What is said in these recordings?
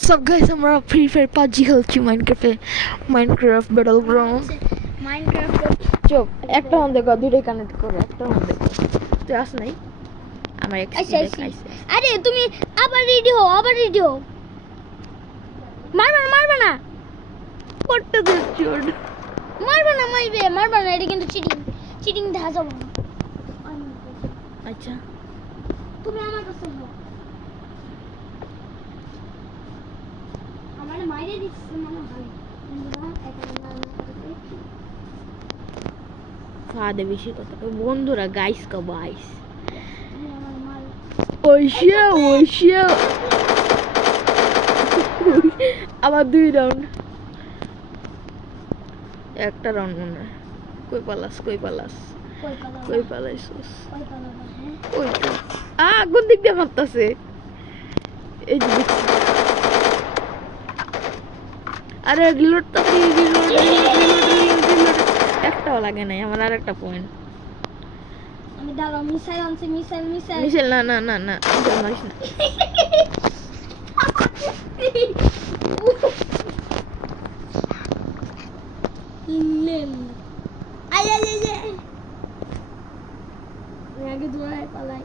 What's up guys, আমরা free fire PUBG খেলছি Minecraft battleground. চুপ, একটা অন দেখো, দুইটাই কানেক্ট করো, একটা অন দেখো। তুই আস নাই আমার এক্সপিরিয়েন্স আইছে। আরে তুমি আবার রেডি হও মারবা না করতে দিচ্ছি ওটা, মারবা না এটা কিন্তু চিটিং দেখা যাবে না। আচ্ছা তুমি আমার কাছে যাও, আমার মাইরে দিচ্ছে মনে হয় ফাদে বেশি কথা বন্ধুরা। গাইস কা বাইস ওইশা আবার 2 রাউন্ড, একটা রাউন্ড মনে হয়। কই পালাস ওই কোন দিক দিয়ে মারতাছে? এই যে দেখছি। আরে রিলোডটা রিলোড একটাও লাগে নাই আমার। আর একটা পয়েন্ট আমি দাঁড়াও, মিসাইল আনছি, মিসাইল না মারিস না। আয় আগে দৌড়ায় পালাই।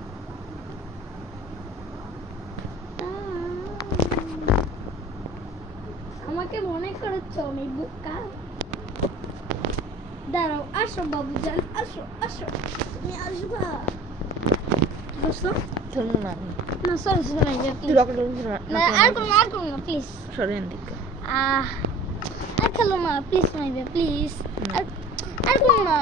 আমাকে মনে করেছ আমি বোকা? দাঁড়াও, আসো বাবুজান, আসো তুমি আসবা। বসো না না, সরি না, আর করো না প্লিজ। সরেন দিক আর খেলো না প্লিজ, মাইবে প্লিজ। আর করো না,